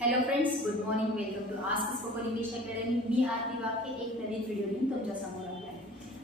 Hello friends, good morning. Welcome to ask spoken English academy. मी आरती वाके एक नवीन video घेऊन तुमच्या समोर आले आहे.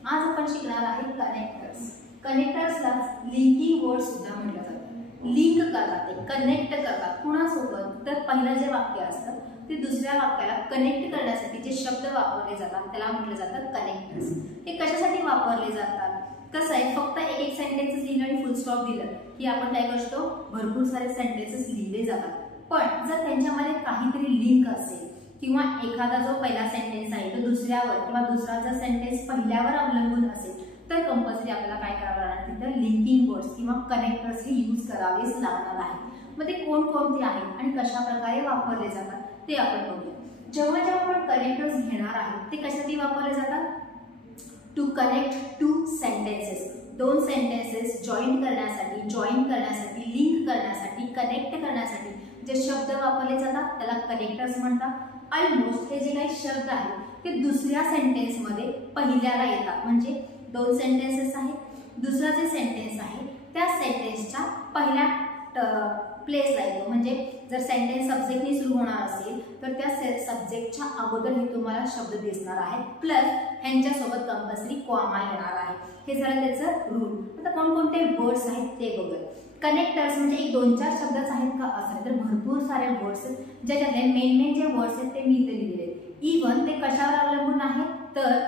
आज आपण शिकणार आहे कनेक्टर्स. कनेक्टर्सला लिंकिंग वर्ड सुद्धा म्हटलं जातं. लिंक करतात, ते कनेक्ट करतात कुणासोबत. तर पहिलं जे वाक्य असतं ते दुसऱ्या वाक्याला कनेक्ट करण्यासाठी जे शब्द वापरले जातात त्याला म्हटलं जातं कनेक्टर्स. हे कशासाठी वापरले जातात? कसं आहे, फक्त एक सेंटेन्स लिहिलं आणि फुल स्टॉप दिलं की आपण काय करतो, भरपूर सारे सेंटेन्सेस लिहिले जातात. पण जर त्यांच्यामध्ये काहीतरी लिंक असेल किंवा एखादा जो पहिला सेंटेन्स आहे तो दुसऱ्यावर किंवा दुसरा जर सेंटेन्स पहिल्यावर अवलंबून असेल तर कंपल्सरी आपल्याला काय करावं लागणार, तिथं लिंकिंग वर्ड्स किंवा कनेक्टर्स हे यूज करावेच लागणार आहे. मग ते कोणकोणते आहेत आणि कशा प्रकारे वापरले जातात ते आपण बघूया. जेव्हा आपण कनेक्टर्स घेणार आहोत ते कशासाठी वापरले जातात? To connect two sentences. दोन सेंटेन्सेस जॉईन करण्यासाठी, लिंक करण्यासाठी, कनेक्ट करण्यासाठी जे शब्द वापरले जातात त्याला कनेक्टर्स म्हणतात. ऑलमोस्ट हे जे काही शब्द आहेत ते दुसऱ्या सेंटेन्स मध्ये पहिल्याला येतात. म्हणजे दोन सेंटेन्सेस आहेत, दुसरा जे सेंटेन्स आहे त्या सेंटेन्सच्या पहिल्या प्लेसला येतो. म्हणजे जर सेंटेन्स सब्जेक्टने सुरू होणार असेल तर त्या सब्जेक्टच्या अगोदर हे तुम्हाला शब्द दिसणार आहेत, प्लस ह्यांच्यासोबत कंपल्सरी कॉमा येणार आहे. हे झालं त्याचं रूल. आता कोणकोणते वर्ड्स आहेत ते बघूया. कनेक्टर्स म्हणजे एक दोन चार शब्दच आहेत का असं तर भरपूर सारे वर्ड्स आहेत, ज्याच्यातले मेन जे वर्ड्स आहेत ते मी इथे लिहिलेले आहेत. इव्हन ते कशावर अवलंबून आहेत तर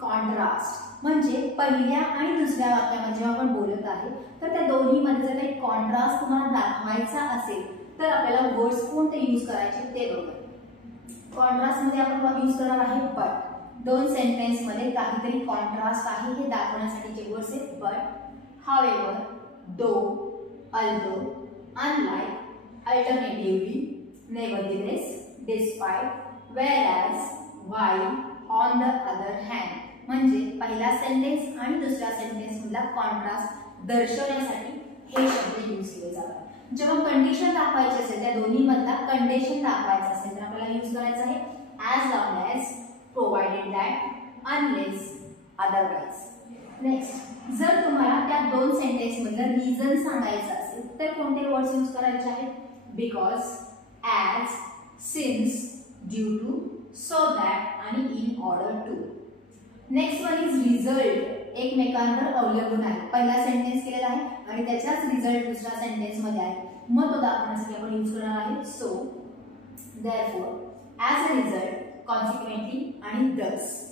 कॉन्ट्रास्ट. म्हणजे पहिल्या आणि दुसऱ्या वाक्यामध्ये जेव्हा आपण बोलत आहे तर त्या दोन्हीमध्ये जर काही कॉन्ट्रास्ट तुम्हाला दाखवायचा असेल तर आपल्याला वर्ड्स कोणते यूज करायचे ते बघूया. कॉन्ट्रास्ट मध्ये आपण यूज करणार आहे बट. दोन सेंटेन्स मध्ये काहीतरी कॉन्ट्रास्ट आहे हे दाखवण्यासाठीचे वर्ड्स आहेत but, however, though, although, unlike, alternatively, nevertheless, despite, whereas, while, on the other hand. म्हणजे पहिला सेंटेन्स आणि दुसऱ्या सेंटेन्स मधला कॉन्ट्रास्ट दर्शवण्यासाठी हे शब्द यूज केले जातात. जेव्हा कंडिशन दाखवायची असेल त्या दोन्ही मधला कंडिशन दाखवायचा असेल तर आपल्याला यूज करायचं आहे as long as, provided that, unless, otherwise. Next, जर तुम्हाला त्या दोन सेंटेन्स मधलं रिझन सांगायचं असेल तर कोणते वर्ड्स यूज करायचे आहेत? Because, as, since, due to, so that आणि in order to. Next one is result. एकमेकांवर अवलंबून आहे. पहिला सेंटेन्स केलेला आहे आणि त्याचाच रिझल्ट दुसऱ्या सेंटेन्स मध्ये आहे, मग तो दाखवण्यासाठी आपण यूज करणार आहे so, therefore, as a result, consequently आणि दस.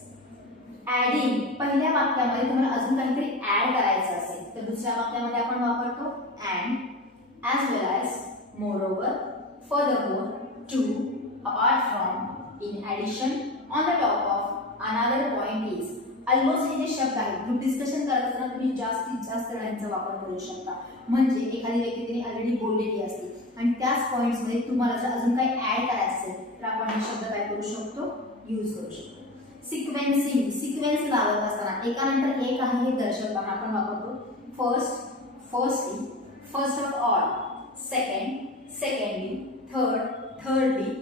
ॲडिंग. पहिल्या वाक्यामध्ये तुम्हाला अजून काहीतरी ऍड करायचं असेल तर दुसऱ्या वाक्यामध्ये आपण वापरतो and, as well as, moreover, furthermore, too, apart from, in addition, on the top of, another point is. Almost हे जे शब्द आहेत ग्रुप डिस्कशन करत असताना तुम्ही जास्तीत जास्त यांचा वापर करू शकता. म्हणजे एखादी व्यक्ती तिने ऑलरेडी बोललेली असते आणि त्याच पॉइंट्स मध्ये तुम्हाला जर अजून काही ऍड करायचं असेल तर आपण हे शब्द काय करू शकतो, यूज करू शकतो. सिक्वेन्सिंग. सिक्वेन्स लावत असताना एकानंतर एक आहे हे दर्शवताना आपण वापरतो first, firstly, first of all, second, secondly, third, thirdly,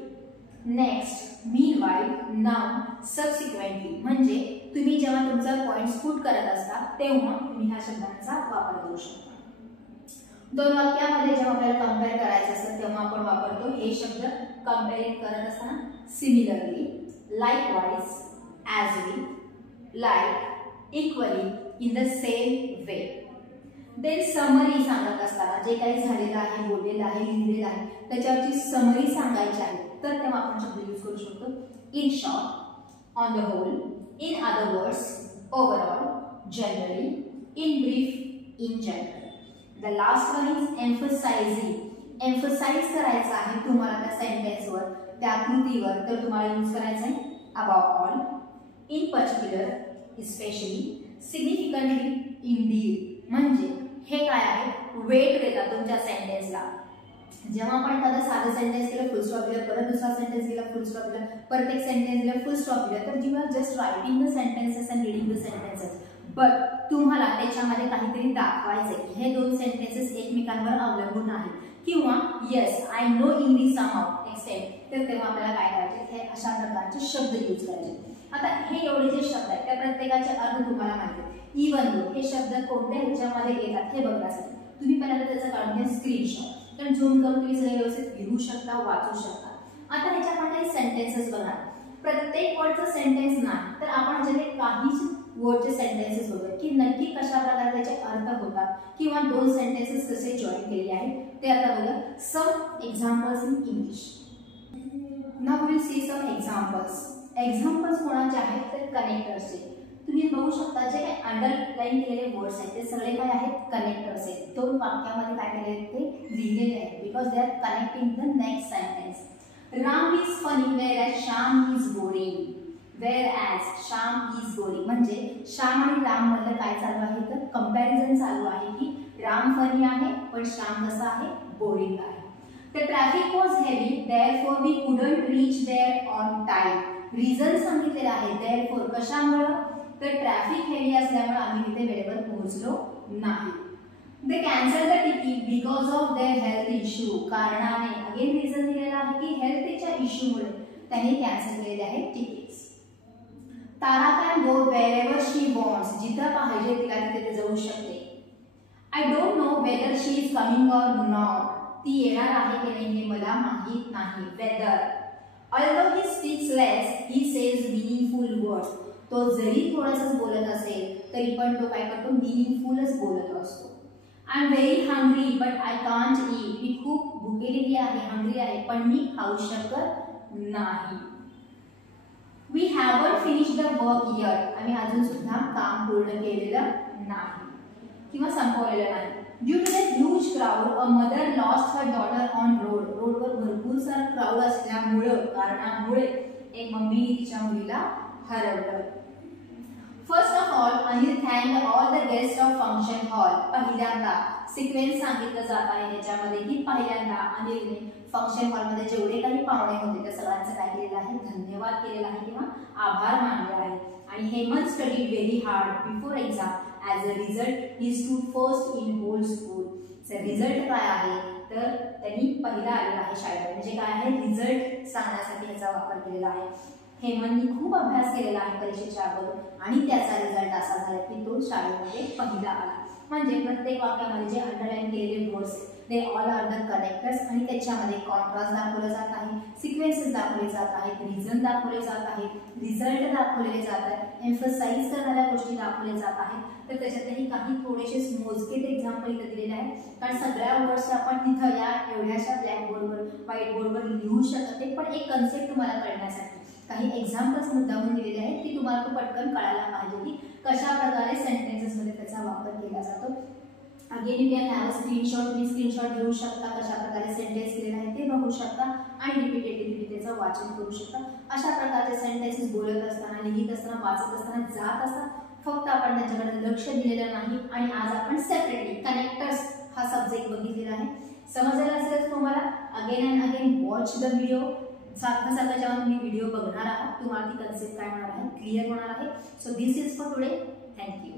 next, meanwhile, now, subsequently. म्हणजे तुम्ही जेव्हा तुमचा पॉइंट्स पुट करत असता तेव्हा तुम्ही ह्या शब्दांचा वापर करू शकता. दोन वाक्यामध्ये जेव्हा आपल्याला कंपेअर करायचं असतं तेव्हा आपण वापरतो हे शब्द कंपेअरिंग करत असताना. सिमिलरली, लाइकवाइज, ॲजली, like, equally, in the same way. Then summary सांगत असताना जे काही झालेलं आहे, बोललेलं आहे, लिहिलेलं आहे त्याच्यावरची समरी सांगायची आहे तर तेव्हा आपण शब्द यूज करू शकतो in short, on the whole, in other words, overall, generally, in brief, in general. The last one is emphasizing. Emphasize करायचं आहे तुम्हाला त्या सेंटेन्सवर, त्या कृतीवर तर तुम्हाला यूज करायचं आहे about all, in particular, specially, significantly, Indeed. म्हणजे हे काय आहे, वेट देतात तुमच्या सेंटेन्सला. जेव्हा आपण एखादं साधं सेंटेन्स केलं, फुल स्टॉप दिलं, परत दुसरा सेंटेन्स केला, फुल स्टॉप दिला, परत एक सेंटेन्स दिला, फुल स्टॉप दिला, तर you are just writing the sentences and reading the sentences. But तुम्हाला त्याच्यामध्ये काहीतरी दाखवायचंय हे दोन सेंटेन्सेस एकमेकांवर अवलंबून आहेत किंवा yes I know English somehow except, तर तेव्हा आपल्याला काय करायचे, हे अशा प्रकारचे शब्द यूज करायचे. आता हे एवढे जे शब्द आहेत त्या प्रत्येकाचे अर्थ तुम्हाला माहिती आहे. इवन हे शब्द कोणत्या ह्याच्यामध्ये येतात हे बघण्यासाठी तुम्ही पहिल्यांदा त्याचा काढून घ्या स्क्रीनशॉट. कारण झूम करून तुम्ही सगळे व्यवस्थित लिहू शकता, वाचू शकता. आता ह्याच्यामध्ये सेंटेन्सेस बघा. प्रत्येक वर्डचं सेंटेन्स नाही तर आपण ह्याच्यामध्ये काहीच वर्डचे सेंटेन्सेस बघूया की नक्की कशा प्रकारे त्याचे अर्थ होतात किंवा दोन सेंटेन्सेस कसे जॉईन केलेले आहेत ते आता बघूया. Some examples in English. Now we will see some examples. Examples कोणाचे आहेत तर कनेक्टर्सचे. तुम्ही बघू शकता जे काही अंडरलाईन केलेले वर्ड्स आहेत ते सगळे काय आहेत कनेक्टर्स आहेत. दोन वाक्यामध्ये काय केले आहेत ते लिहिलेले आहेत because they are connecting the next sentence. Ram is funny whereas Shyam is boring. whereas Shyam is boring म्हणजे श्याम आणि राम मधलं काय चालू आहे तर कंपॅरिझन चालू आहे की राम फनी आहे पण श्याम कसा आहे बोरिंग आहे. The traffic was heavy, therefore we couldn't reach there on time. Reason सांगितलेलं आहे therefore कशामुळे तर ट्रॅफिक हेवी असल्यामुळे आम्ही तिथे वेळेवर पोहोचलो नाही. They canceled the ticket because of their health issue. कारणाने अगेन रिझन दिलेला आहे की हेल्थच्या इश्यूमुळे त्यांनी कॅन्सल केलेले आहेत tickets. Tara can go wherever she wants. जिथं पाहिजे तिला तिथे जाऊ शकते. I don't know whether she is coming or not. ती येणार आहे की नाही हे मला माहित नाही. Whether. Although he speaks less, he says meaningful words. तो जरी थोडंसंच बोलत असेल तरी पण तो काय करतो meaningfulच बोलत असतो. I am very hungry but I can't eat. मी खूप भुकेलेली आहे, हंग्री आहे पण मी खाऊ शकत नाही. We haven't finished the work yet. आम्ही अजून सुद्धा काम पूर्ण केलेलं नाही किंवा संपवलेलं नाही. Due to the huge crowd, a mother lost her daughter on road. रोडवर भरपूर सारा क्राऊड असल्यामुळे कारणामुळे एक मम्मीने तिच्या मुलीला हरवलं. First of all, Anil thanked all the guests of function hall. पहिल्यांदा सिक्वेन्स सांगितलं जात आहे याच्यामध्ये की पहिल्यांदा अनिलने फंक्शन हॉल मध्ये जेवढे काही पाहुणे होते त्या सगळ्यांचं काय केलेलं आहे धन्यवाद केलेला आहे किंवा आभार मानले आहे. आणि Hemant studied very hard before exam. As a result he stood first in whole school. Result काय आहे तर त्यांनी पहिला आलेला आहे शाळेत. म्हणजे काय आहे रिझल्ट सांगण्यासाठी याचा वापर केलेला आहे. हेमंतनी खूप अभ्यास केलेला आहे परीक्षेच्या अगोदर आणि त्याचा रिझल्ट असा झाला की तो शाळेमध्ये पहिला आला. म्हणजे प्रत्येक वाक्यामध्ये जे अंडरलाईन केलेले words they all are the connectors आणि त्याच्यामध्ये कॉन्ट्रास्ट दाखवलं जात आहे, सिक्वेन्सेस दाखवले जात आहेत, रिझन दाखवले जात आहेत, रिझल्ट दाखवलेले जात आहेत, एम्फसाइज करणाऱ्या गोष्टी दाखवल्या जात आहेत. तर त्याच्यातही काही थोडेसे मोजकेच एक्झाम्पल इथे दिलेले आहेत कारण सगळ्या वर्ड्स आपण तिथं या एवढ्याशा ब्लॅकबोर्डवर व्हाईटबोर्डवर लिहू शकत नाही पण एक कन्सेप्ट तुम्हाला कळण्यासाठी काही एक्झाम्पल्स मुद्दामून दिलेले आहेत की तुम्हाला तो पटकन कळायला पाहिजे की कशा प्रकारे सेंटेन्सेस मध्ये त्याचा वापर केला जातो. Again you can have a screenshot. तुम्ही स्क्रीनशॉट घेऊ शकता, कशा प्रकारे सेंटेन्स केलेले आहे ते बघू शकता आणि रिपीटेटिव्हली त्याचं वाचन करू शकता. अशा प्रकारचे सेंटेन्सेस बोलत असताना, लिहित असताना, वाचत असताना जात असतात. फक्त आपण त्याच्याकडे लक्ष दिलेलं नाही आणि आज आपण सेपरेटली कनेक्टर्स हा सब्जेक्ट बघितलेला आहे. समजलेला असेल तुम्हाला. Again and again watch the video. सारखं जेव्हा तुम्ही व्हिडिओ बघणार आहात तुम्हाला ती कन्सेप्ट काय होणार आहे क्लिअर होणार आहे. So this is for today. Thank you.